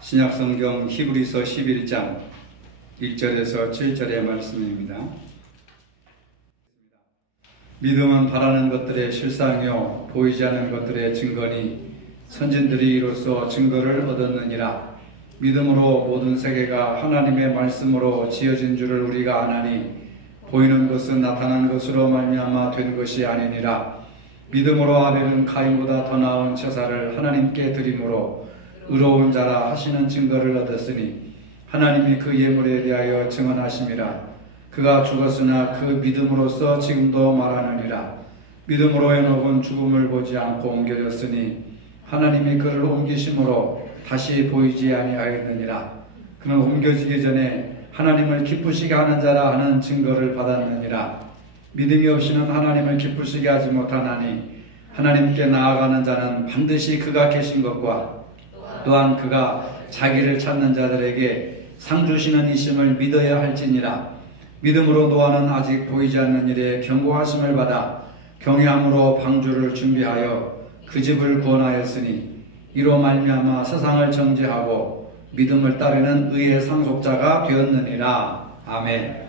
신약성경 히브리서 11장 1절에서 7절의 말씀입니다. 믿음은 바라는 것들의 실상이요 보이지 않는 것들의 증거니 선진들이 이로써 증거를 얻었느니라. 믿음으로 모든 세계가 하나님의 말씀으로 지어진 줄을 우리가 아나니 보이는 것은 나타난 것으로 말미암아 된 것이 아니니라. 믿음으로 아벨은 가인보다 더 나은 제사를 하나님께 드림으로 의로운 자라 하시는 증거를 얻었으니 하나님이 그 예물에 대하여 증언하심이라. 그가 죽었으나 그 믿음으로써 지금도 말하느니라. 믿음으로 에녹은 죽음을 보지 않고 옮겨졌으니 하나님이 그를 옮기심으로 다시 보이지 아니하였느니라. 그는 옮겨지기 전에 하나님을 기쁘시게 하는 자라 하는 증거를 받았느니라. 믿음이 없이는 하나님을 기쁘시게 하지 못하나니 하나님께 나아가는 자는 반드시 그가 계신 것과 또한 그가 자기를 찾는 자들에게 상 주시는 이심을 믿어야 할지니라. 믿음으로 노아는 아직 보이지 않는 일에 경고하심을 받아 경외함으로 방주를 준비하여 그 집을 구원하였으니 이로 말미암아 세상을 정죄하고 믿음을 따르는 의의 상속자가 되었느니라. 아멘.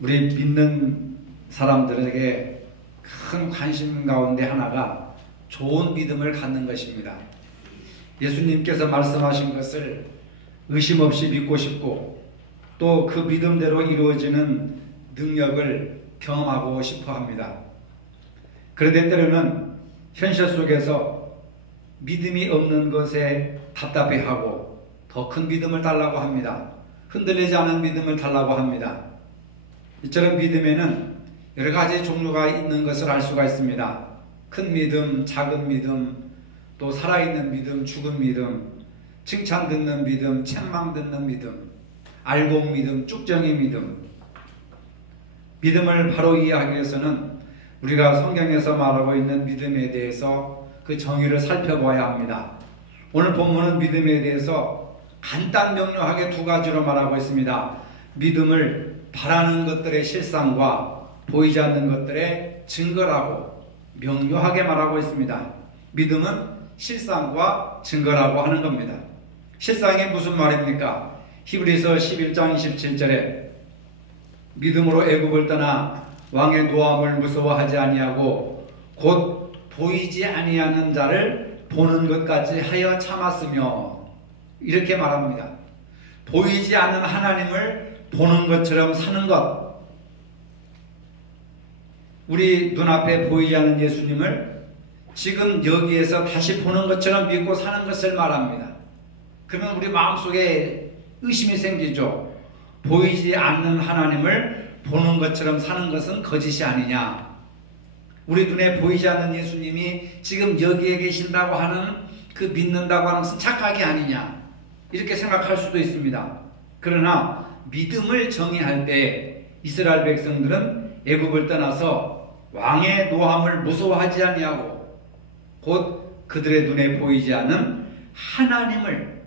우리 믿는 사람들에게 큰 관심 가운데 하나가 좋은 믿음을 갖는 것입니다. 예수님께서 말씀하신 것을 의심 없이 믿고 싶고 또 그 믿음대로 이루어지는 능력을 경험하고 싶어 합니다. 그런데 때로는 현실 속에서 믿음이 없는 것에 답답해하고 더 큰 믿음을 달라고 합니다. 흔들리지 않은 믿음을 달라고 합니다. 이처럼 믿음에는 여러 가지 종류가 있는 것을 알 수가 있습니다. 큰 믿음, 작은 믿음, 또 살아있는 믿음, 죽은 믿음, 칭찬 듣는 믿음, 책망 듣는 믿음, 알곡 믿음, 쭉정이 믿음. 믿음을 바로 이해하기 위해서는 우리가 성경에서 말하고 있는 믿음에 대해서 그 정의를 살펴봐야 합니다. 오늘 본문은 믿음에 대해서 간단 명료하게 두 가지로 말하고 있습니다. 믿음을 바라는 것들의 실상과 보이지 않는 것들의 증거라고 명료하게 말하고 있습니다. 믿음은 실상과 증거라고 하는 겁니다. 실상이 무슨 말입니까? 히브리서 11장 27절에 믿음으로 애굽을 떠나 왕의 노함을 무서워하지 아니하고 곧 보이지 아니하는 자를 보는 것까지 하여 참았으며 이렇게 말합니다. 보이지 않는 하나님을 보는 것처럼 사는 것. 우리 눈앞에 보이지 않는 예수님을 지금 여기에서 다시 보는 것처럼 믿고 사는 것을 말합니다. 그러면 우리 마음속에 의심이 생기죠. 보이지 않는 하나님을 보는 것처럼 사는 것은 거짓이 아니냐. 우리 눈에 보이지 않는 예수님이 지금 여기에 계신다고 하는 그 믿는다고 하는 것은 착각이 아니냐. 이렇게 생각할 수도 있습니다. 그러나 믿음을 정의할 때 이스라엘 백성들은 애굽을 떠나서 왕의 노함을 무서워하지 아니하고 곧 그들의 눈에 보이지 않는 하나님을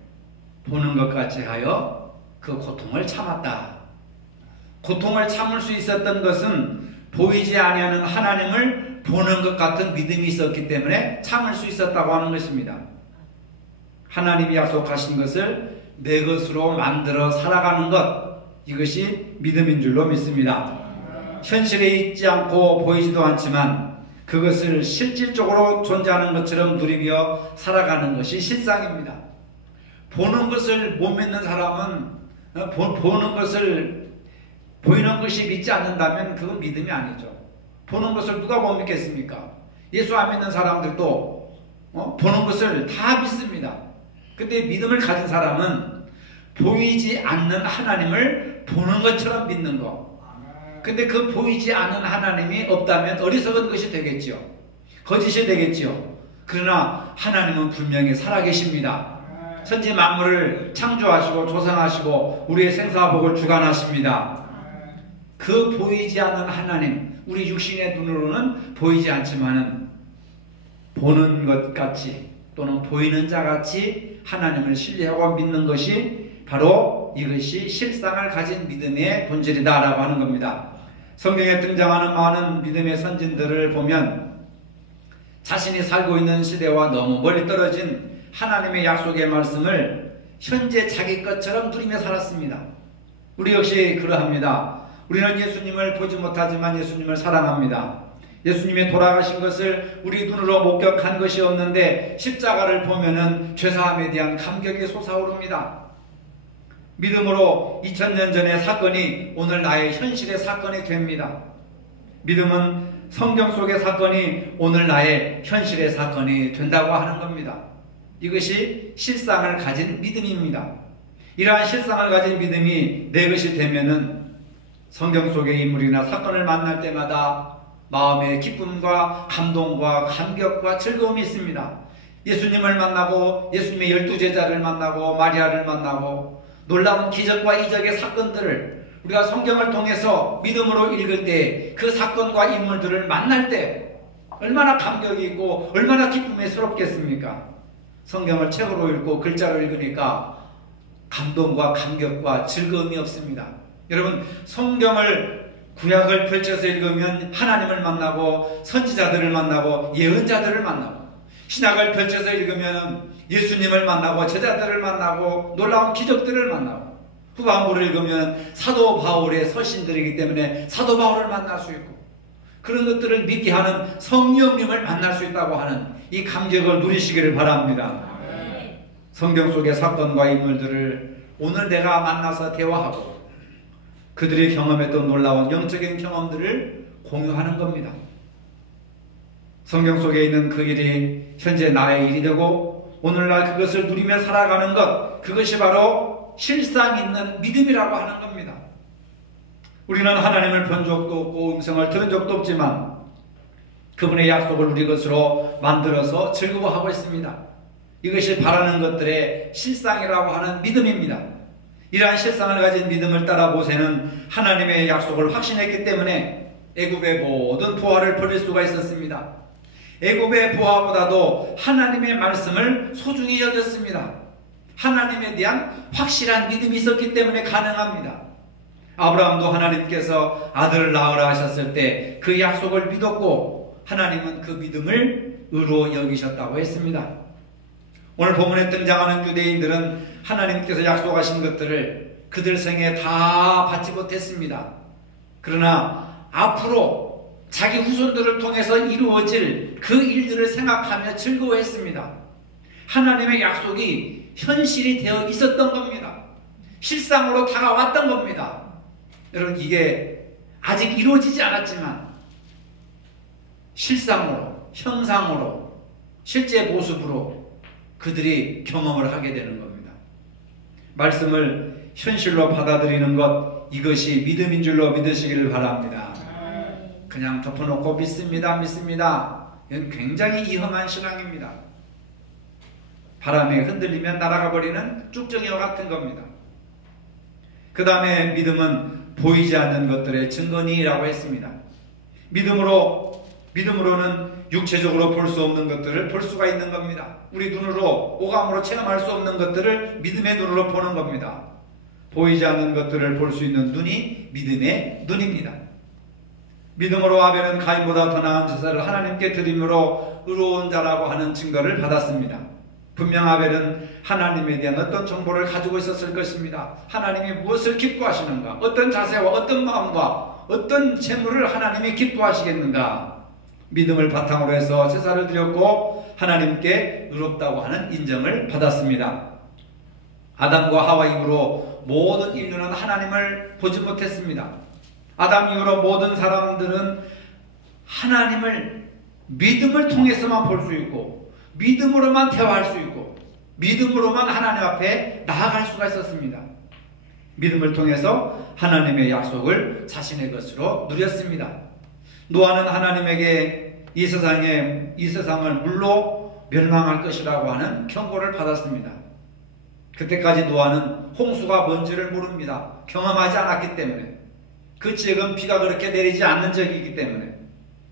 보는 것 같이 하여 그 고통을 참았다. 고통을 참을 수 있었던 것은 보이지 아니하는 하나님을 보는 것 같은 믿음이 있었기 때문에 참을 수 있었다고 하는 것입니다. 하나님이 약속하신 것을 내 것으로 만들어 살아가는 것, 이것이 믿음인 줄로 믿습니다. 현실에 있지 않고 보이지도 않지만 그것을 실질적으로 존재하는 것처럼 누리며 살아가는 것이 실상입니다. 보는 것을 못 믿는 사람은 보이는 것이 믿지 않는다면 그건 믿음이 아니죠. 보는 것을 누가 못 믿겠습니까? 예수 안 믿는 사람들도 보는 것을 다 믿습니다. 근데 믿음을 가진 사람은 보이지 않는 하나님을 보는 것처럼 믿는 거. 근데 그 보이지 않는 하나님이 없다면 어리석은 것이 되겠죠. 거짓이 되겠죠. 그러나 하나님은 분명히 살아계십니다. 천지 만물을 창조하시고 조성하시고 우리의 생사복을 주관하십니다. 그 보이지 않는 하나님, 우리 육신의 눈으로는 보이지 않지만은 보는 것 같이 또는 보이는 자 같이 하나님을 신뢰하고 믿는 것이 바로 이것이 실상을 가진 믿음의 본질이다라고 하는 겁니다. 성경에 등장하는 많은 믿음의 선진들을 보면 자신이 살고 있는 시대와 너무 멀리 떨어진 하나님의 약속의 말씀을 현재 자기 것처럼 누리며 살았습니다. 우리 역시 그러합니다. 우리는 예수님을 보지 못하지만 예수님을 사랑합니다. 예수님이 돌아가신 것을 우리 눈으로 목격한 것이 없는데 십자가를 보면은 죄사함에 대한 감격이 솟아오릅니다. 믿음으로 2000년 전의 사건이 오늘 나의 현실의 사건이 됩니다. 믿음은 성경 속의 사건이 오늘 나의 현실의 사건이 된다고 하는 겁니다. 이것이 실상을 가진 믿음입니다. 이러한 실상을 가진 믿음이 내 것이 되면은 성경 속의 인물이나 사건을 만날 때마다 마음의 기쁨과 감동과 감격과 즐거움이 있습니다. 예수님을 만나고 예수님의 12제자를 만나고 마리아를 만나고 놀라운 기적과 이적의 사건들을 우리가 성경을 통해서 믿음으로 읽을 때 그 사건과 인물들을 만날 때 얼마나 감격이 있고 얼마나 기쁨이 새롭겠습니까? 성경을 책으로 읽고 글자로 읽으니까 감동과 감격과 즐거움이 없습니다. 여러분, 성경을 구약을 펼쳐서 읽으면 하나님을 만나고 선지자들을 만나고 예언자들을 만나고, 신약을 펼쳐서 읽으면 예수님을 만나고 제자들을 만나고 놀라운 기적들을 만나고, 후반부를 읽으면 사도 바울의 서신들이기 때문에 사도 바울을 만날 수 있고, 그런 것들을 믿게 하는 성령님을 만날 수 있다고 하는 이 감격을 누리시기를 바랍니다. 성경 속의 사건과 인물들을 오늘 내가 만나서 대화하고 그들이 경험했던 놀라운 영적인 경험들을 공유하는 겁니다. 성경 속에 있는 그 일이 현재 나의 일이 되고 오늘날 그것을 누리며 살아가는 것, 그것이 바로 실상 있는 믿음이라고 하는 겁니다. 우리는 하나님을 본 적도 없고 음성을 들은 적도 없지만 그분의 약속을 우리 것으로 만들어서 즐거워하고 있습니다. 이것이 바라는 것들의 실상이라고 하는 믿음입니다. 이러한 실상을 가진 믿음을 따라 모세는 하나님의 약속을 확신했기 때문에 애굽의 모든 보화를 버릴 수가 있었습니다. 애굽의 보화보다도 하나님의 말씀을 소중히 여겼습니다. 하나님에 대한 확실한 믿음이 있었기 때문에 가능합니다. 아브라함도 하나님께서 아들을 낳으라 하셨을 때 그 약속을 믿었고 하나님은 그 믿음을 의로 여기셨다고 했습니다. 오늘 본문에 등장하는 유대인들은 하나님께서 약속하신 것들을 그들 생에 다 받지 못했습니다. 그러나 앞으로 자기 후손들을 통해서 이루어질 그 일들을 생각하며 즐거워했습니다. 하나님의 약속이 현실이 되어 있었던 겁니다. 실상으로 다가왔던 겁니다. 여러분, 이게 아직 이루어지지 않았지만 실상으로, 형상으로, 실제 모습으로 그들이 경험을 하게 되는 겁니다. 말씀을 현실로 받아들이는 것, 이것이 믿음인 줄로 믿으시기를 바랍니다. 그냥 덮어놓고 믿습니다, 믿습니다. 이건 굉장히 이험한 신앙입니다. 바람에 흔들리면 날아가 버리는 쭉정이와 같은 겁니다. 그 다음에 믿음은 보이지 않는 것들의 증거니라고 했습니다. 믿음으로는 육체적으로 볼 수 없는 것들을 볼 수가 있는 겁니다. 우리 눈으로, 오감으로 체험할 수 없는 것들을 믿음의 눈으로 보는 겁니다. 보이지 않는 것들을 볼 수 있는 눈이 믿음의 눈입니다. 믿음으로 아벨은 가인보다 더 나은 제사를 하나님께 드림으로 의로운 자라고 하는 증거를 받았습니다. 분명 아벨은 하나님에 대한 어떤 정보를 가지고 있었을 것입니다. 하나님이 무엇을 기뻐하시는가, 어떤 자세와 어떤 마음과 어떤 재물을 하나님이 기뻐하시겠는가, 믿음을 바탕으로 해서 제사를 드렸고 하나님께 의롭다고 하는 인정을 받았습니다. 아담과 하와 이후로 모든 인류는 하나님을 보지 못했습니다. 아담 이후로 모든 사람들은 하나님을 믿음을 통해서만 볼 수 있고 믿음으로만 대화할 수 있고 믿음으로만 하나님 앞에 나아갈 수가 있었습니다. 믿음을 통해서 하나님의 약속을 자신의 것으로 누렸습니다. 노아는 하나님에게 이 세상을 물로 멸망할 것이라고 하는 경고를 받았습니다. 그때까지 노아는 홍수가 뭔지를 모릅니다. 경험하지 않았기 때문에. 그 지역은 비가 그렇게 내리지 않는 적이기 때문에.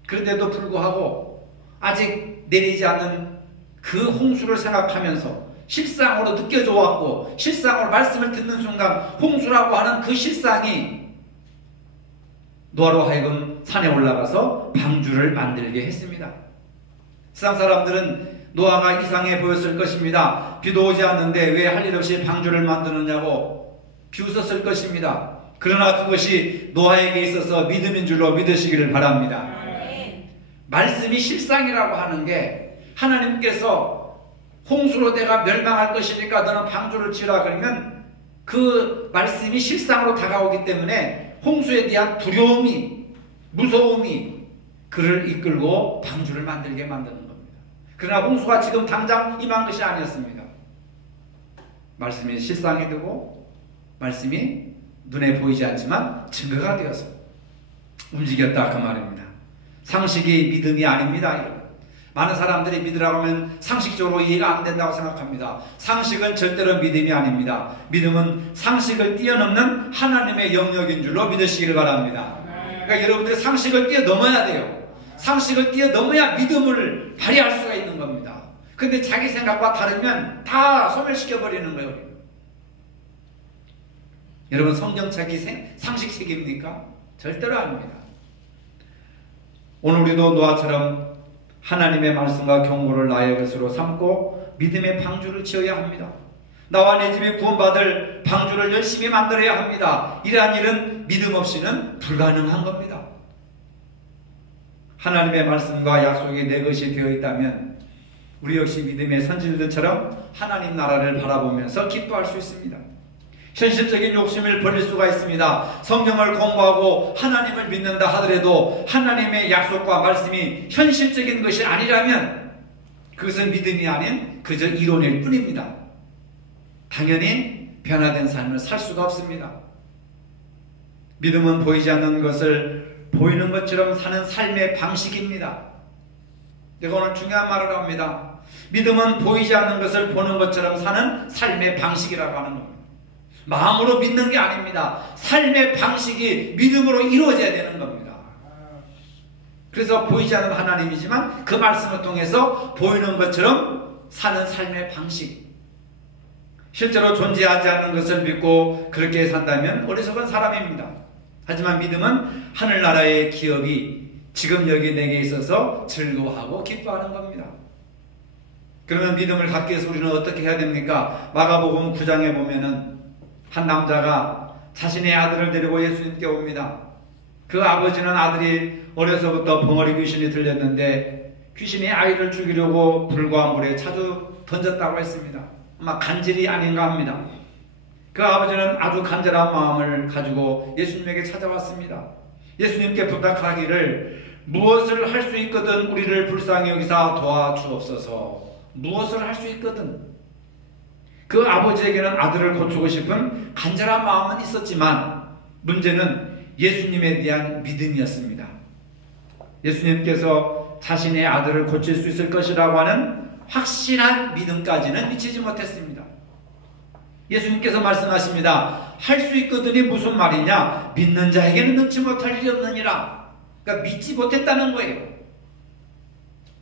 그런데도 불구하고 아직 내리지 않는 그 홍수를 생각하면서 실상으로 느껴져 왔고 실상으로 말씀을 듣는 순간 홍수라고 하는 그 실상이 노아로 하여금 산에 올라가서 방주를 만들게 했습니다. 세상 사람들은 노아가 이상해 보였을 것입니다. 비도 오지 않는데 왜 할 일 없이 방주를 만드느냐고 비웃었을 것입니다. 그러나 그것이 노아에게 있어서 믿음인 줄로 믿으시기를 바랍니다. 말씀이 실상이라고 하는 게, 하나님께서 홍수로 내가 멸망할 것이니까 너는 방주를 지으라 그러면 그 말씀이 실상으로 다가오기 때문에 홍수에 대한 두려움이, 무서움이 그를 이끌고 방주를 만들게 만드는 겁니다. 그러나 홍수가 지금 당장 임한 것이 아니었습니다. 말씀이 실상이 되고 말씀이 눈에 보이지 않지만 증거가 되어서 움직였다, 그 말입니다. 상식이 믿음이 아닙니다, 여러분. 많은 사람들이 믿으라고 하면 상식적으로 이해가 안 된다고 생각합니다. 상식은 절대로 믿음이 아닙니다. 믿음은 상식을 뛰어넘는 하나님의 영역인 줄로 믿으시기를 바랍니다. 그러니까 여러분들이 상식을 뛰어넘어야 돼요. 상식을 뛰어넘어야 믿음을 발휘할 수가 있는 겁니다. 근데 자기 생각과 다르면 다 소멸시켜버리는 거예요. 여러분, 성경책이 상식책입니까? 절대로 아닙니다. 오늘 우리도 노아처럼 하나님의 말씀과 경고를 나의 것으로 삼고 믿음의 방주를 지어야 합니다. 나와 내 집이 구원받을 방주를 열심히 만들어야 합니다. 이러한 일은 믿음 없이는 불가능한 겁니다. 하나님의 말씀과 약속이 내 것이 되어 있다면 우리 역시 믿음의 선진들처럼 하나님 나라를 바라보면서 기뻐할 수 있습니다. 현실적인 욕심을 버릴 수가 있습니다. 성경을 공부하고 하나님을 믿는다 하더라도 하나님의 약속과 말씀이 현실적인 것이 아니라면 그것은 믿음이 아닌 그저 이론일 뿐입니다. 당연히 변화된 삶을 살 수가 없습니다. 믿음은 보이지 않는 것을 보이는 것처럼 사는 삶의 방식입니다. 내가 오늘 중요한 말을 합니다. 믿음은 보이지 않는 것을 보는 것처럼 사는 삶의 방식이라고 하는 겁니다. 마음으로 믿는 게 아닙니다. 삶의 방식이 믿음으로 이루어져야 되는 겁니다. 그래서 보이지 않는 하나님이지만 그 말씀을 통해서 보이는 것처럼 사는 삶의 방식. 실제로 존재하지 않는 것을 믿고 그렇게 산다면 어리석은 사람입니다. 하지만 믿음은 하늘나라의 기업이 지금 여기 내게 있어서 즐거워하고 기뻐하는 겁니다. 그러면 믿음을 갖기 위해서 우리는 어떻게 해야 됩니까? 마가복음 9장에 보면은 한 남자가 자신의 아들을 데리고 예수님께 옵니다. 그 아버지는 아들이 어려서부터 벙어리 귀신이 들렸는데 귀신이 아이를 죽이려고 불과 물에 자주 던졌다고 했습니다. 아마 간질이 아닌가 합니다. 그 아버지는 아주 간절한 마음을 가지고 예수님에게 찾아왔습니다. 예수님께 부탁하기를 무엇을 할 수 있거든 우리를 불쌍히 여기사 도와주옵소서. 무엇을 할 수 있거든. 그 아버지에게는 아들을 고치고 싶은 간절한 마음은 있었지만 문제는 예수님에 대한 믿음이었습니다. 예수님께서 자신의 아들을 고칠 수 있을 것이라고 하는 확실한 믿음까지는 미치지 못했습니다. 예수님께서 말씀하십니다. 할 수 있거든이 무슨 말이냐? 믿는 자에게는 능치 못할 일이 없느니라. 그러니까 믿지 못했다는 거예요.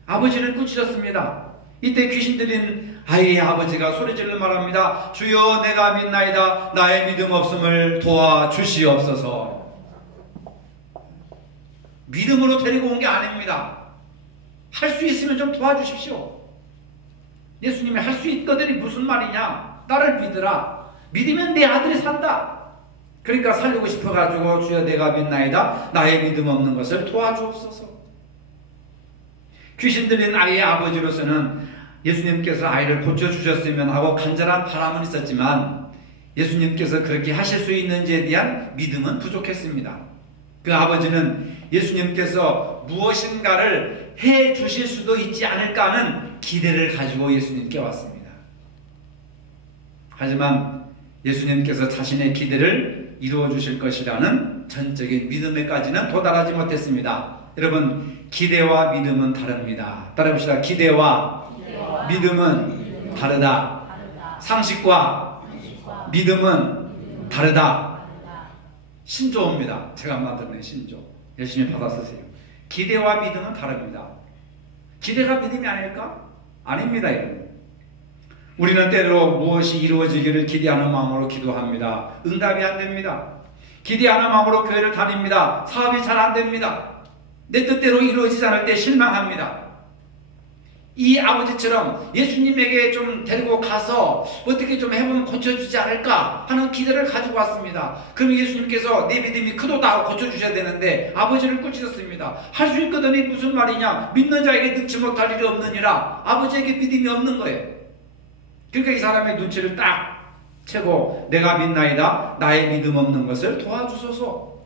아버지를 꾸짖었습니다. 이때 귀신 들린 아이의 아버지가 소리질러 말합니다. 주여, 내가 믿나이다. 나의 믿음 없음을 도와주시옵소서. 믿음으로 데리고 온 게 아닙니다. 할 수 있으면 좀 도와주십시오. 예수님이 할 수 있거든이 무슨 말이냐? 나를 믿으라. 믿으면 내 아들이 산다. 그러니까 살리고 싶어가지고 주여, 내가 믿나이다. 나의 믿음 없는 것을 도와주옵소서. 귀신 들린 아이의 아버지로서는 예수님께서 아이를 고쳐주셨으면 하고 간절한 바람은 있었지만 예수님께서 그렇게 하실 수 있는지에 대한 믿음은 부족했습니다. 그 아버지는 예수님께서 무엇인가를 해 주실 수도 있지 않을까 하는 기대를 가지고 예수님께 왔습니다. 하지만 예수님께서 자신의 기대를 이루어 주실 것이라는 전적인 믿음에까지는 도달하지 못했습니다. 여러분, 기대와 믿음은 다릅니다. 따라해봅시다. 기대와 믿음은 다르다. 상식과 믿음은 다르다. 신조어입니다. 제가 만들어낸 신조어. 열심히 받아 쓰세요. 기대와 믿음은 다릅니다. 기대가 믿음이 아닐까? 아닙니다, 여러분. 우리는 때로 무엇이 이루어지기를 기대하는 마음으로 기도합니다. 응답이 안 됩니다. 기대하는 마음으로 교회를 다닙니다. 사업이 잘 안 됩니다. 내 뜻대로 이루어지지 않을 때 실망합니다. 이 아버지처럼 예수님에게 좀 데리고 가서 어떻게 좀 해보면 고쳐주지 않을까 하는 기대를 가지고 왔습니다. 그럼 예수님께서 내 믿음이 크도다 하고 고쳐주셔야 되는데 아버지를 꾸짖었습니다. 할 수 있거든이 무슨 말이냐? 믿는 자에게 능치 못할 일이 없느니라. 아버지에게 믿음이 없는 거예요. 그러니까 이 사람의 눈치를 딱 채고 내가 믿나이다. 나의 믿음 없는 것을 도와주소서.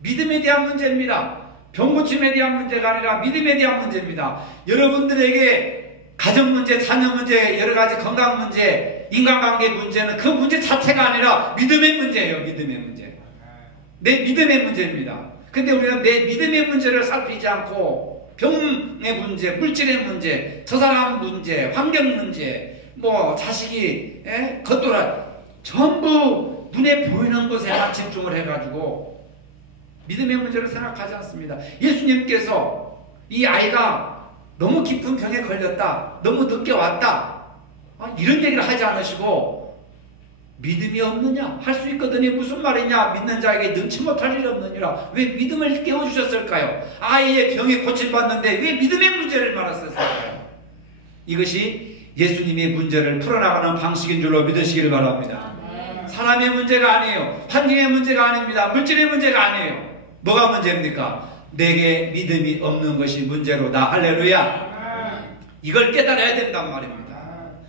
믿음에 대한 문제입니다. 병고침에 대한 문제가 아니라 믿음에 대한 문제입니다. 여러분들에게 가정 문제, 자녀 문제, 여러 가지 건강 문제, 인간관계 문제는 그 문제 자체가 아니라 믿음의 문제예요. 믿음의 문제. 내 믿음의 문제입니다. 근데 우리는 내 믿음의 문제를 살피지 않고 병의 문제, 물질의 문제, 저 사람 문제, 환경 문제, 뭐 자식이 겉돌아 전부 눈에 보이는 것에만 집중을 해가지고 믿음의 문제를 생각하지 않습니다. 예수님께서 이 아이가 너무 깊은 병에 걸렸다, 너무 늦게 왔다, 이런 얘기를 하지 않으시고 믿음이 없느냐? 할 수 있거든이 무슨 말이냐? 믿는 자에게 능치 못할 일이 없느니라. 왜 믿음을 깨워주셨을까요? 아이의 병이 고침받는데 왜 믿음의 문제를 말하셨을까요? 이것이 예수님의 문제를 풀어나가는 방식인 줄로 믿으시길 바랍니다. 사람의 문제가 아니에요. 환경의 문제가 아닙니다. 물질의 문제가 아니에요. 뭐가 문제입니까? 내게 믿음이 없는 것이 문제로다. 할렐루야. 이걸 깨달아야 된단 말입니다.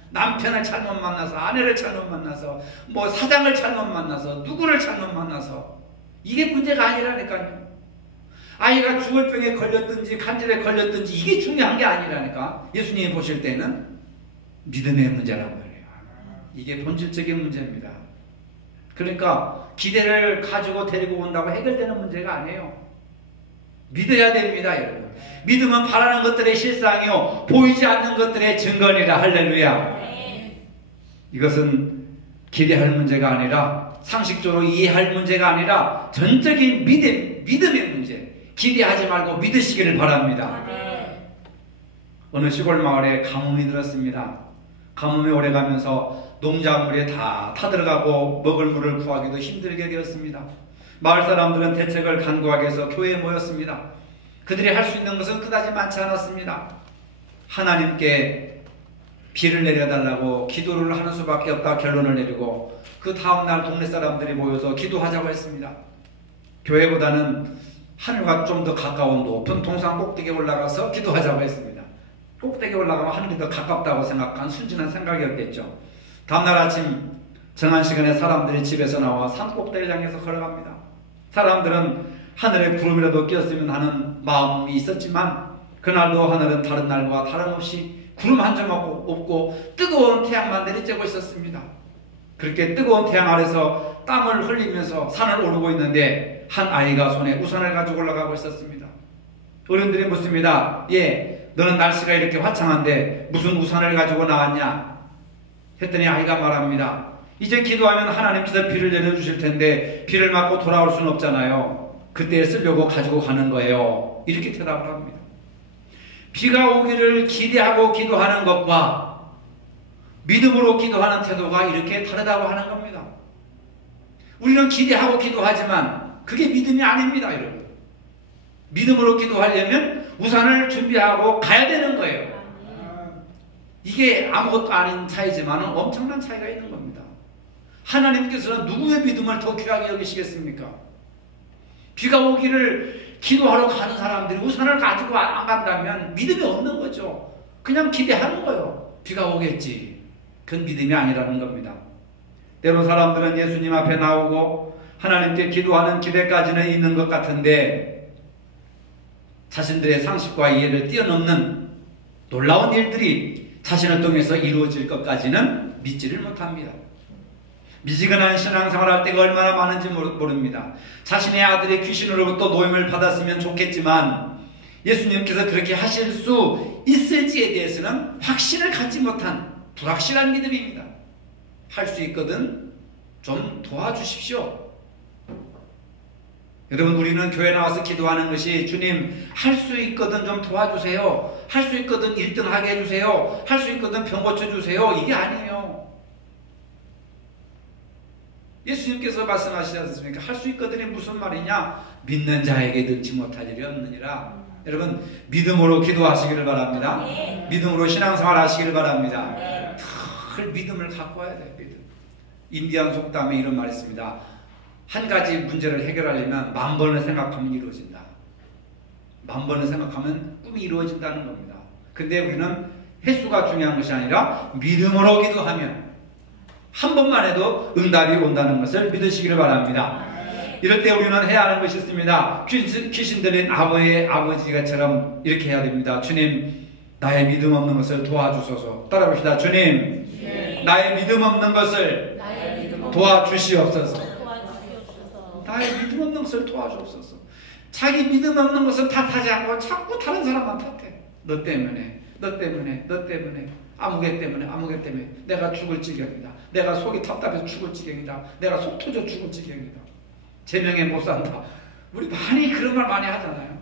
남편을 잘못 만나서, 아내를 잘못 만나서, 뭐 사장을 잘못 만나서, 누구를 잘못 만나서, 이게 문제가 아니라니까요. 아이가 죽을 병에 걸렸든지 간질에 걸렸든지 이게 중요한 게 아니라니까. 예수님이 보실 때는 믿음의 문제란 말이에요. 이게 본질적인 문제입니다. 그러니까 기대를 가지고 데리고 온다고 해결되는 문제가 아니에요. 믿어야 됩니다, 여러분. 믿음은 바라는 것들의 실상이요 보이지 않는 것들의 증거니라. 할렐루야. 이것은 기대할 문제가 아니라 상식적으로 이해할 문제가 아니라 전적인 믿음의 문제. 기대하지 말고 믿으시기를 바랍니다. 어느 시골 마을에 가뭄이 들었습니다. 가뭄이 오래가면서 농작물에 다 타들어가고 먹을 물을 구하기도 힘들게 되었습니다. 마을 사람들은 대책을 간구하기 위해서 교회에 모였습니다. 그들이 할 수 있는 것은 그다지 많지 않았습니다. 하나님께 비를 내려달라고 기도를 하는 수밖에 없다 결론을 내리고 그 다음날 동네 사람들이 모여서 기도하자고 했습니다. 교회보다는 하늘과 좀 더 가까운 높은 동산 꼭대기에 올라가서 기도하자고 했습니다. 꼭대기에 올라가면 하늘이 더 가깝다고 생각한 순진한 생각이었겠죠. 다음날 아침 정한 시간에 사람들이 집에서 나와 산 꼭대기를 향해서 걸어갑니다. 사람들은 하늘에 구름이라도 끼었으면 하는 마음이 있었지만 그날도 하늘은 다른 날과 다름없이 구름 한 점 없고 뜨거운 태양만 내리쬐고 있었습니다. 그렇게 뜨거운 태양 아래서 땀을 흘리면서 산을 오르고 있는데 한 아이가 손에 우산을 가지고 올라가고 있었습니다. 어른들이 묻습니다. 너는 날씨가 이렇게 화창한데 무슨 우산을 가지고 나왔냐? 했더니 아이가 말합니다. 이제 기도하면 하나님께서 비를 내려주실 텐데 비를 맞고 돌아올 수는 없잖아요. 그때 쓰려고 가지고 가는 거예요. 이렇게 대답을 합니다. 비가 오기를 기대하고 기도하는 것과 믿음으로 기도하는 태도가 이렇게 다르다고 하는 겁니다. 우리는 기대하고 기도하지만 그게 믿음이 아닙니다, 여러분. 믿음으로 기도하려면 우산을 준비하고 가야 되는 거예요. 이게 아무것도 아닌 차이지만 엄청난 차이가 있는 겁니다. 하나님께서는 누구의 믿음을 더 귀하게 여기시겠습니까? 비가 오기를 기도하러 가는 사람들이 우산을 가지고 안 간다면 믿음이 없는 거죠. 그냥 기대하는 거예요. 비가 오겠지. 그건 믿음이 아니라는 겁니다. 때로 사람들은 예수님 앞에 나오고 하나님께 기도하는 기대까지는 있는 것 같은데 자신들의 상식과 이해를 뛰어넘는 놀라운 일들이 자신을 통해서 이루어질 것까지는 믿지를 못합니다. 미지근한 신앙생활 할 때가 얼마나 많은지 모릅니다. 자신의 아들이 귀신으로부터 노임을 받았으면 좋겠지만 예수님께서 그렇게 하실 수 있을지에 대해서는 확신을 갖지 못한 불확실한 믿음입니다. 할 수 있거든 좀 도와주십시오. 여러분, 우리는 교회 나와서 기도하는 것이 주님 할 수 있거든 좀 도와주세요. 할 수 있거든 1등 하게 해주세요. 할 수 있거든 병 고쳐주세요. 이게 아니에요. 예수님께서 말씀하시지 않습니까? 할 수 있거든이 무슨 말이냐? 믿는 자에게 능치 못할 일이 없느니라. 여러분 믿음으로 기도하시기를 바랍니다. 믿음으로 신앙생활 하시기를 바랍니다. 늘 믿음을 갖고 와야 돼요. 믿음. 인디안 속담에 이런 말이 있습니다. 한 가지 문제를 해결하려면 10,000번을 생각하면 이루어진다. 10,000번을 생각하면 꿈이 이루어진다는 겁니다. 근데 우리는 횟수가 중요한 것이 아니라 믿음으로 기도하면 한 번만 해도 응답이 온다는 것을 믿으시기를 바랍니다. 이럴 때 우리는 해야 하는 것이 있습니다. 귀신 들린 아버지가처럼 이렇게 해야 됩니다. 주님, 나의 믿음 없는 것을 도와주소서. 따라봅시다. 주님, 나의 믿음 없는 것을 도와주시옵소서. 나의 믿음 없는 것을 도와주옵소서. 자기 믿음 없는 것을 탓하지 않고 자꾸 다른 사람만 탓해. 너 때문에, 너 때문에, 너 때문에, 아무개 때문에, 아무개 때문에 내가 죽을 지경이다. 내가 속이 답답해서 죽을 지경이다. 내가 속 터져 죽을 지경이다. 제명에 못 산다. 우리 많이 그런 말 많이 하잖아요.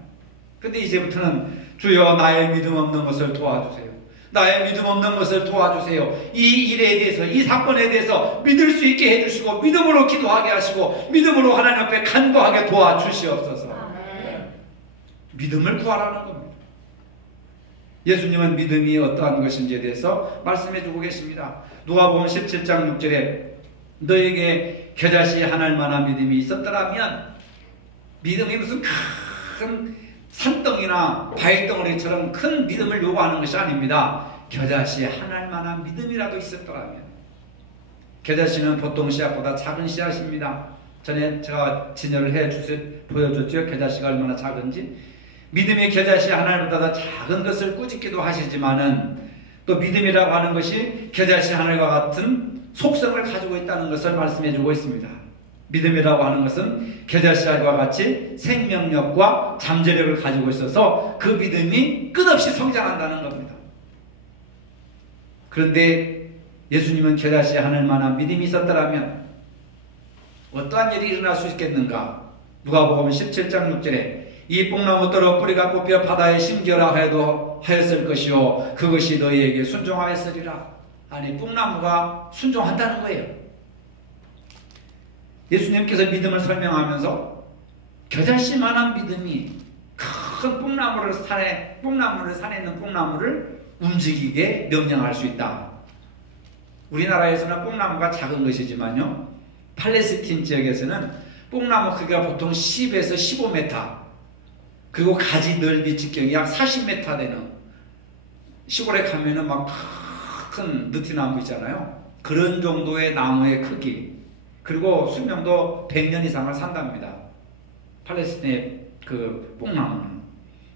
근데 이제부터는 주여 나의 믿음 없는 것을 도와주세요. 나의 믿음 없는 것을 도와주세요. 이 일에 대해서, 이 사건에 대해서 믿을 수 있게 해주시고 믿음으로 기도하게 하시고 믿음으로 하나님 앞에 간구하게 도와주시옵소서. 믿음을 구하라는 겁니다. 예수님은 믿음이 어떠한 것인지에 대해서 말씀해 주고 계십니다. 누가복음 17장 6절에 너에게 겨자씨 하나일 만한 믿음이 있었더라면, 믿음이 무슨 큰 산덩이나 바위덩어리처럼 큰 믿음을 요구하는 것이 아닙니다. 겨자씨 하나일 만한 믿음이라도 있었더라면. 겨자씨는 보통 씨앗보다 작은 씨앗입니다. 전에 제가 진열을 보여줬죠. 겨자씨가 얼마나 작은지. 믿음의 겨자씨 하나보다 작은 것을 꾸짖기도 하시지만은 또 믿음이라고 하는 것이 겨자씨 하늘과 같은 속성을 가지고 있다는 것을 말씀해 주고 있습니다. 믿음이라고 하는 것은 겨자씨와 같이 생명력과 잠재력을 가지고 있어서 그 믿음이 끝없이 성장한다는 겁니다. 그런데 예수님은 겨자씨 하늘 만한 믿음이 있었더라면 어떠한 일이 일어날 수 있겠는가? 누가복음 17장 6절에 이 뽕나무더러 뿌리가 뽑혀 바다에 심겨라 하였을 것이요 그것이 너희에게 순종하였으리라. 아니, 뽕나무가 순종한다는 거예요. 예수님께서 믿음을 설명하면서 겨자씨만한 믿음이 큰 뽕나무를 산에 있는 뽕나무를 움직이게 명령할 수 있다. 우리나라에서는 뽕나무가 작은 것이지만요, 팔레스틴 지역에서는 뽕나무 크기가 보통 10에서 15m, 그리고 가지 넓이 직경이 약 40m 되는, 시골에 가면은 막 큰 느티나무 있잖아요. 그런 정도의 나무의 크기, 그리고 수명도 100년 이상을 산답니다. 팔레스틴의 그 뽕나무는.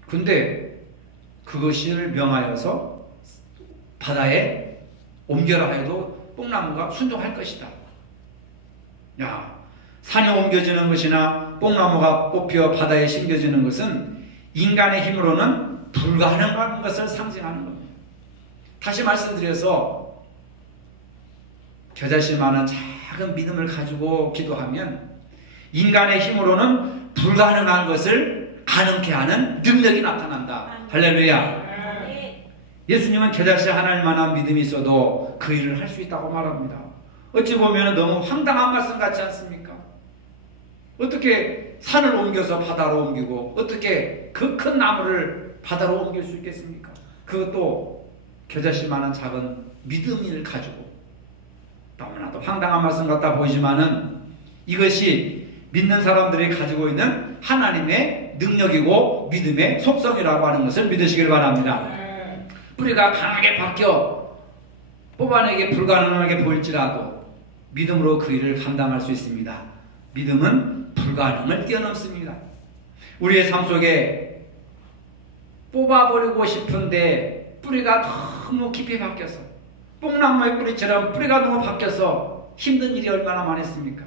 근데 그것을 명하여서 바다에 옮겨라 해도 뽕나무가 순종할 것이다. 야, 산에 옮겨지는 것이나 뽕나무가 뽑혀 바다에 심겨지는 것은 인간의 힘으로는 불가능한 것을 상징하는 겁니다. 다시 말씀드려서 겨자씨만한 작은 믿음을 가지고 기도하면 인간의 힘으로는 불가능한 것을 가능케 하는 능력이 나타난다. 할렐루야. 예수님은 겨자씨 하나일 만한 믿음이 있어도 그 일을 할 수 있다고 말합니다. 어찌 보면 너무 황당한 말씀 같지 않습니까? 어떻게 산을 옮겨서 바다로 옮기고 어떻게 그 큰 나무를 바다로 옮길 수 있겠습니까? 그것도 겨자씨만한 작은 믿음을 가지고. 너무나도 황당한 말씀 같다 보이지만은 이것이 믿는 사람들이 가지고 있는 하나님의 능력이고 믿음의 속성이라고 하는 것을 믿으시길 바랍니다. 뿌리가 강하게 박혀 뽑아내기 불가능하게 보일지라도 믿음으로 그 일을 감당할 수 있습니다. 믿음은 불가능을 뛰어넘습니다. 우리의 삶 속에 뽑아버리고 싶은데 뿌리가 너무 깊이 박혀서, 뽕나무의 뿌리처럼 뿌리가 너무 박혀서 힘든 일이 얼마나 많았습니까?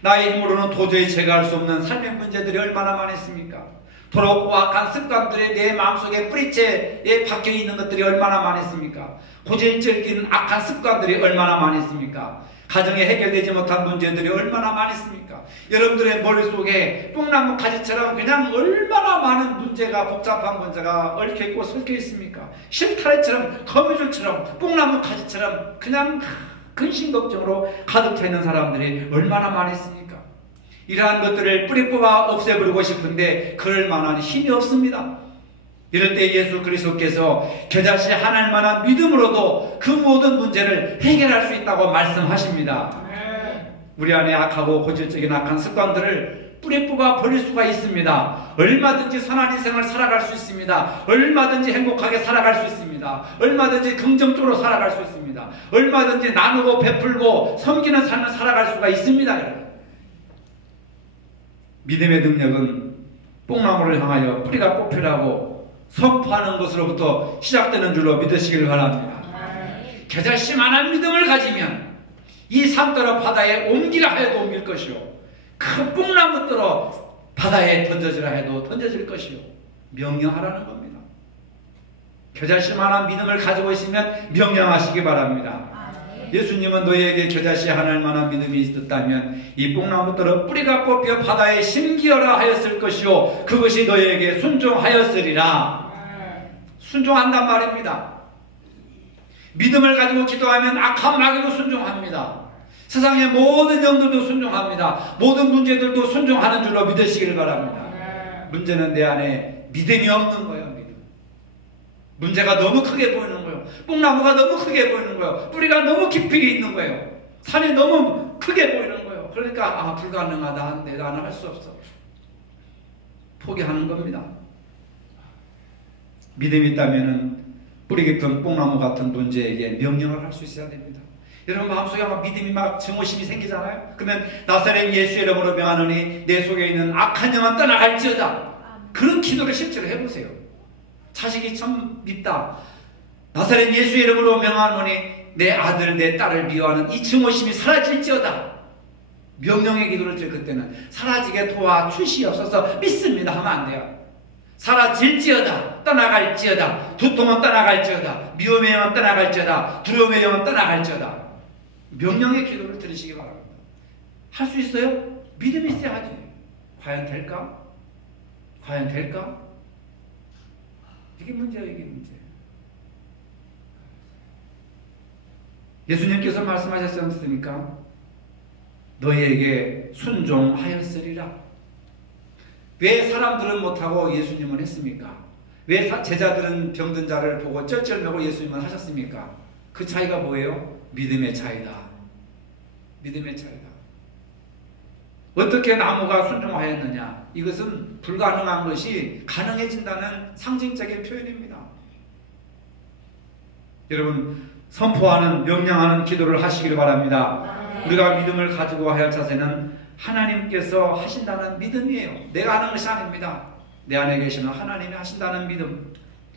나의 힘으로는 도저히 제거할 수 없는 삶의 문제들이 얼마나 많았습니까? 더럽고 악한 습관들이 내 마음속에 뿌리채에 박혀있는 것들이 얼마나 많았습니까? 고질적인 악한 습관들이 얼마나 많았습니까? 가정에 해결되지 못한 문제들이 얼마나 많았습니까? 여러분들의 머릿속에 뽕나무 가지처럼 그냥 얼마나 많은 문제가, 복잡한 문제가 얽혀있고 설켜있습니까? 실타래처럼, 거미줄처럼, 뽕나무 가지처럼 그냥 근심 걱정으로 가득 차 있는 사람들이 얼마나 많았습니까? 이러한 것들을 뿌리 뽑아 없애버리고 싶은데 그럴 만한 힘이 없습니다. 이럴 때 예수 그리스도께서 겨자씨 하나님만한 믿음으로도 그 모든 문제를 해결할 수 있다고 말씀하십니다. 우리 안에 악하고 고질적인 악한 습관들을 뿌리 뽑아 버릴 수가 있습니다. 얼마든지 선한 인생을 살아갈 수 있습니다. 얼마든지 행복하게 살아갈 수 있습니다. 얼마든지 긍정적으로 살아갈 수 있습니다. 얼마든지 나누고 베풀고 섬기는 삶을 살아갈 수가 있습니다. 믿음의 능력은 뽕나무를 향하여 뿌리가 뽑히라고 선포하는 것으로부터 시작되는 줄로 믿으시길 바랍니다. 겨자씨만한 믿음을 가지면 이 산더러 바다에 옮기라 해도 옮길 것이요, 큰 뽕나무더러 바다에 던져지라 해도 던져질 것이요, 명령하라는 겁니다. 겨자씨만한 믿음을 가지고 있으면 명령하시기 바랍니다. 예수님은 너희에게 겨자씨 하나만한 믿음이 있었다면 이 뽕나무더러 뿌리가 뽑혀 바다에 심기어라 하였을 것이요, 그것이 너희에게 순종하였으리라. 순종한단 말입니다. 믿음을 가지고 기도하면 악한 마귀도 순종합니다. 세상의 모든 영들도 순종합니다. 모든 문제들도 순종하는 줄로 믿으시길 바랍니다. 문제는 내 안에 믿음이 없는 거예요. 믿음. 문제가 너무 크게 보이는 거예요. 뽕나무가 너무 크게 보이는 거예요. 뿌리가 너무 깊이 있는 거예요. 산이 너무 크게 보이는 거예요. 그러니까 불가능하다 한데 나는 할 수 없어. 포기하는 겁니다. 믿음이 있다면 뿌리 깊은 뽕나무 같은 문제에게 명령을 할 수 있어야 됩니다. 여러분 마음속에 막 믿음이 막 증오심이 생기잖아요. 그러면 나사렛 예수의 이름으로 명하노니 내 속에 있는 악한 영은 떠나갈지어다. 그런 기도를 실제로 해보세요. 자식이 참 밉다. 나사렛 예수의 이름으로 명하노니 내 아들 내 딸을 미워하는 이 증오심이 사라질지어다. 명령의 기도를 들 그때는 사라지게 도와 주시옵소서 믿습니다 하면 안 돼요. 사라질지어다. 떠나갈지어다. 두통은 떠나갈지어다. 미움의 영은 떠나갈지어다. 두려움의 영은 떠나갈지어다. 명령의 기도를 들으시기 바랍니다. 할 수 있어요? 믿음이 있어야 하지. 과연 될까? 과연 될까? 이게 문제예요. 이게 문제. 예수님께서 말씀하셨지 않습니까? 너희에게 순종하였으리라. 왜 사람들은 못하고 예수님은 했습니까? 왜 제자들은 병든 자를 보고 쩔쩔매고 예수님은 하셨습니까? 그 차이가 뭐예요? 믿음의 차이다. 믿음의 차이다. 어떻게 나무가 순종하였느냐? 이것은 불가능한 것이 가능해진다는 상징적인 표현입니다. 여러분 선포하는 명령하는 기도를 하시길 바랍니다. 우리가 믿음을 가지고 할 자세는 하나님께서 하신다는 믿음이에요. 내가 하는 것이 아닙니다. 내 안에 계시는 하나님이 하신다는 믿음.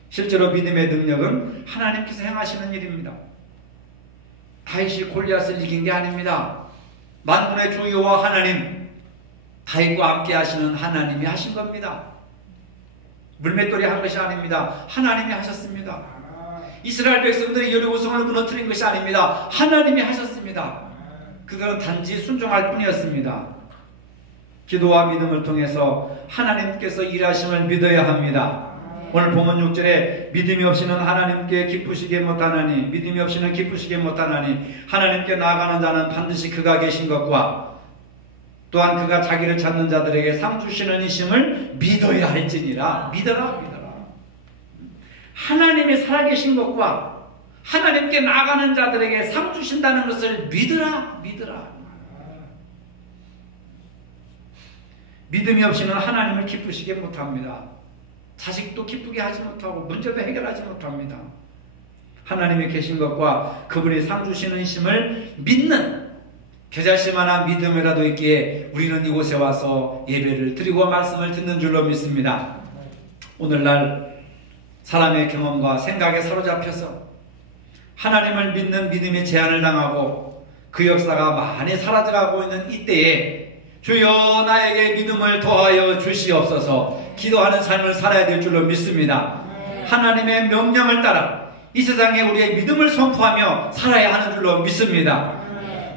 실제로 믿음의 능력은 하나님께서 행하시는 일입니다. 다윗이 골리앗을 이긴 게 아닙니다. 만군의 주 여호와 하나님, 다윗과 함께 하시는 하나님이 하신 겁니다. 물맷돌이 한 것이 아닙니다. 하나님이 하셨습니다. 이스라엘 백성들이 여리고성을 무너뜨린 것이 아닙니다. 하나님이 하셨습니다. 그들은 단지 순종할 뿐이었습니다. 기도와 믿음을 통해서 하나님께서 일하심을 믿어야 합니다. 오늘 본문 6절에 믿음이 없이는 하나님께 기쁘시게 못하나니, 믿음이 없이는 기쁘시게 못하나니 하나님께 나아가는 자는 반드시 그가 계신 것과 또한 그가 자기를 찾는 자들에게 상 주시는 이심을 믿어야 할지니라. 믿어라, 믿어라. 하나님이 살아계신 것과 하나님께 나아가는 자들에게 상 주신다는 것을 믿으라, 믿으라. 믿음이 없이는 하나님을 기쁘시게 못합니다. 자식도 기쁘게 하지 못하고 문제도 해결하지 못합니다. 하나님이 계신 것과 그분이 상 주시는 심을 믿는 겨자씨만한 믿음이라도 있기에 우리는 이곳에 와서 예배를 드리고 말씀을 듣는 줄로 믿습니다. 오늘날 사람의 경험과 생각에 사로잡혀서 하나님을 믿는 믿음이 제한을 당하고 그 역사가 많이 사라져가고 있는 이때에 주여 나에게 믿음을 더하여 주시옵소서 기도하는 삶을 살아야 될 줄로 믿습니다. 하나님의 명령을 따라 이 세상에 우리의 믿음을 선포하며 살아야 하는 줄로 믿습니다.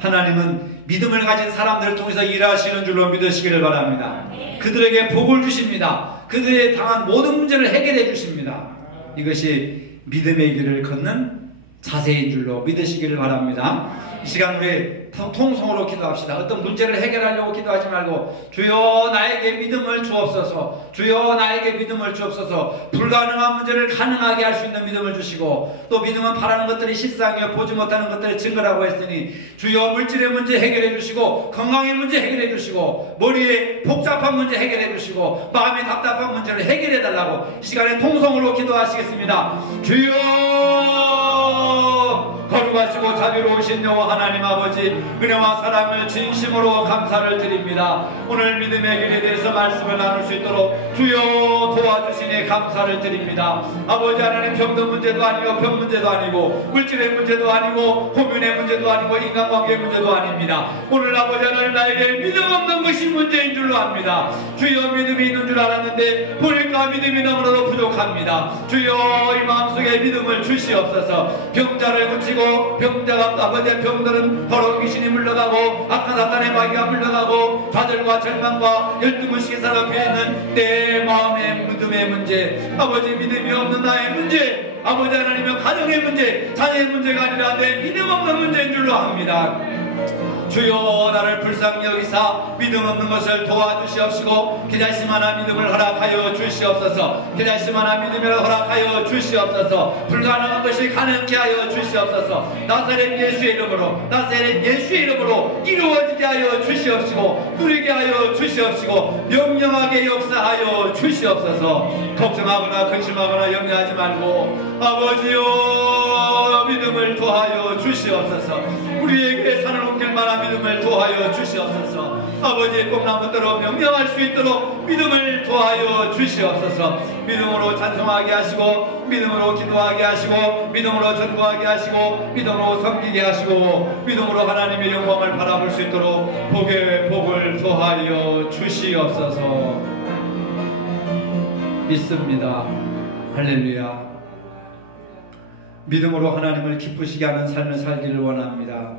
하나님은 믿음을 가진 사람들을 통해서 일하시는 줄로 믿으시기를 바랍니다. 그들에게 복을 주십니다. 그들의 당한 모든 문제를 해결해 주십니다. 이것이 믿음의 길을 걷는 자세인 줄로 믿으시기를 바랍니다. 이 시간 우리 통성으로 기도합시다. 어떤 문제를 해결하려고 기도하지 말고 주여 나에게 믿음을 주옵소서, 주여 나에게 믿음을 주옵소서. 불가능한 문제를 가능하게 할 수 있는 믿음을 주시고, 또 믿음은 바라는 것들이 실상이요 보지 못하는 것들의 증거라고 했으니 주여 물질의 문제 해결해 주시고, 건강의 문제 해결해 주시고, 머리에 복잡한 문제 해결해 주시고, 마음에 답답한 문제를 해결해 달라고 이 시간에 통성으로 기도하시겠습니다. 주여 거룩하시고 자비로우신 여호와 하나님 아버지, 은혜와 사랑을 진심으로 감사를 드립니다. 오늘 믿음의 길에 대해서 말씀을 나눌 수 있도록 주여 도와주시니 감사를 드립니다. 아버지 하나님, 병든 문제도 아니고 병 문제도 아니고 물질의 문제도 아니고 고민의 문제도 아니고 인간관계의 문제도 아닙니다. 오늘 아버지 하나님, 나에게 믿음 없는 것이 문제인 줄로 압니다. 주여 믿음이 있는 줄 알았는데 보니까 믿음이 너무나도 부족합니다. 주여 이 마음속에 믿음을 주시옵소서. 병자를 고치고, 병자가 아버지의 병들은 더러운 귀신이 물러가고 악한 사탄의 마귀가 물러가고 좌절과 절망과 12군씩의 사람에 있는 내 마음의 믿음의 문제, 아버지 믿음이 없는 나의 문제, 아버지 하나님의 가정의 문제, 자녀의 문제가 아니라 내 믿음 없는 문제인 줄로 합니다. 주여 나를 불쌍히 여기사 믿음 없는 것을 도와주시옵시고, 기다리시만한 믿음을 허락하여 주시옵소서. 기다리시만한 믿음을 허락하여 주시옵소서. 불가능한 것이 가능케 하여 주시옵소서. 나사렛 예수의 이름으로, 나사렛 예수의 이름으로 이루어지게 하여 주시옵시고, 누리게 하여 주시옵시고, 명령하게 역사하여 주시옵소서. 걱정하거나 근심하거나 염려하지 말고 아버지여 믿음을 도하여 주시옵소서. 우리에게 산을 옮길 만한 믿음을 도하여 주시옵소서. 아버지의 꿈나무대로 명령할 수 있도록 믿음을 도하여 주시옵소서. 믿음으로 찬송하게 하시고, 믿음으로 기도하게 하시고, 믿음으로 전도하게 하시고, 믿음으로 섬기게 하시고, 믿음으로 하나님의 영광을 바라볼 수 있도록 복을 도하여 주시옵소서. 믿습니다. 할렐루야. 믿음으로 하나님을 기쁘시게 하는 삶을 살기를 원합니다.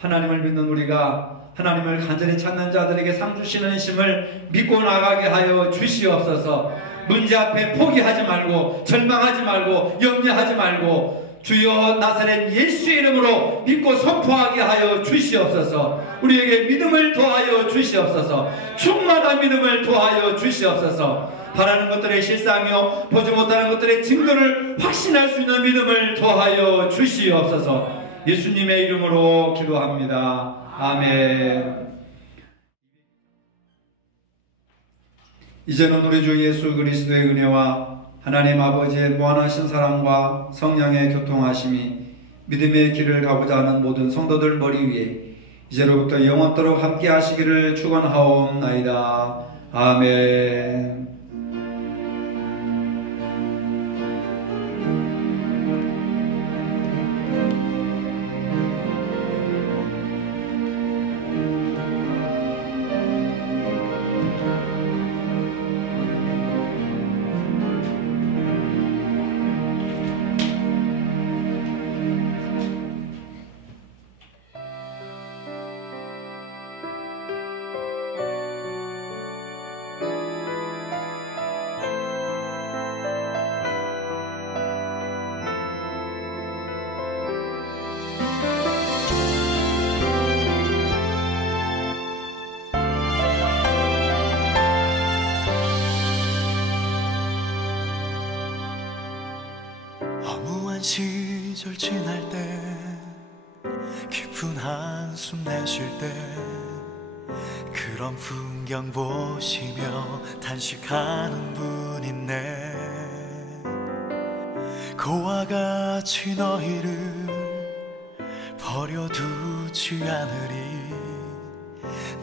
하나님을 믿는 우리가 하나님을 간절히 찾는 자들에게 상 주시는 심을 믿고 나가게 하여 주시옵소서. 문제 앞에 포기하지 말고, 절망하지 말고, 염려하지 말고 주여 나사렛 예수의 이름으로 믿고 선포하게 하여 주시옵소서. 우리에게 믿음을 도하여 주시옵소서. 충만한 믿음을 도하여 주시옵소서. 바라는 것들의 실상이요 보지 못하는 것들의 증거를 확신할 수 있는 믿음을 도하여 주시옵소서. 예수님의 이름으로 기도합니다. 아멘. 이제는 우리 주 예수 그리스도의 은혜와 하나님 아버지의 무한하신 사랑과 성령의 교통하심이 믿음의 길을 가고자 하는 모든 성도들 머리 위에 이제로부터 영원토록 함께 하시기를 축원하옵나이다. 아멘. 시절 지날 때, 깊은 한숨 내쉴 때, 그런 풍경 보시며 단식하는 분 있네. 그와 같이 너희를 버려두지 않으리.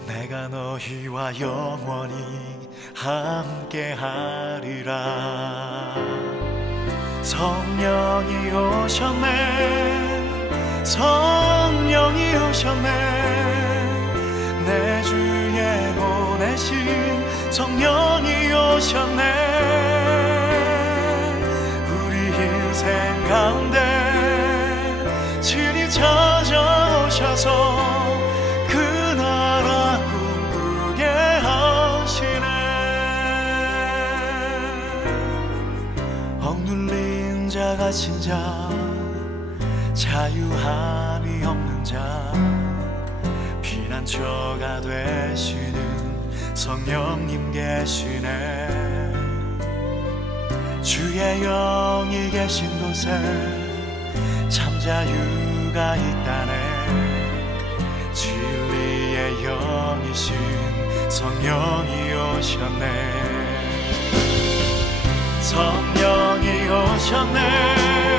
내가 너희와 영원히 함께하리라. 성령이 오셨네, 성령이 오셨네. 내 주에 보내신 성령이 오셨네. 우리 인생 가운데 친히 찾아오셔서 그 나라 꿈꾸게 하시네. 억눌린 자 갇힌 자 자유함이 없는 자 피난처가 되시는 성령님 계시네. 주의 영이 계신 곳에 참 자유가 있다네. 진리의 영이신 성령이 오셨네. 성령이 오셨네.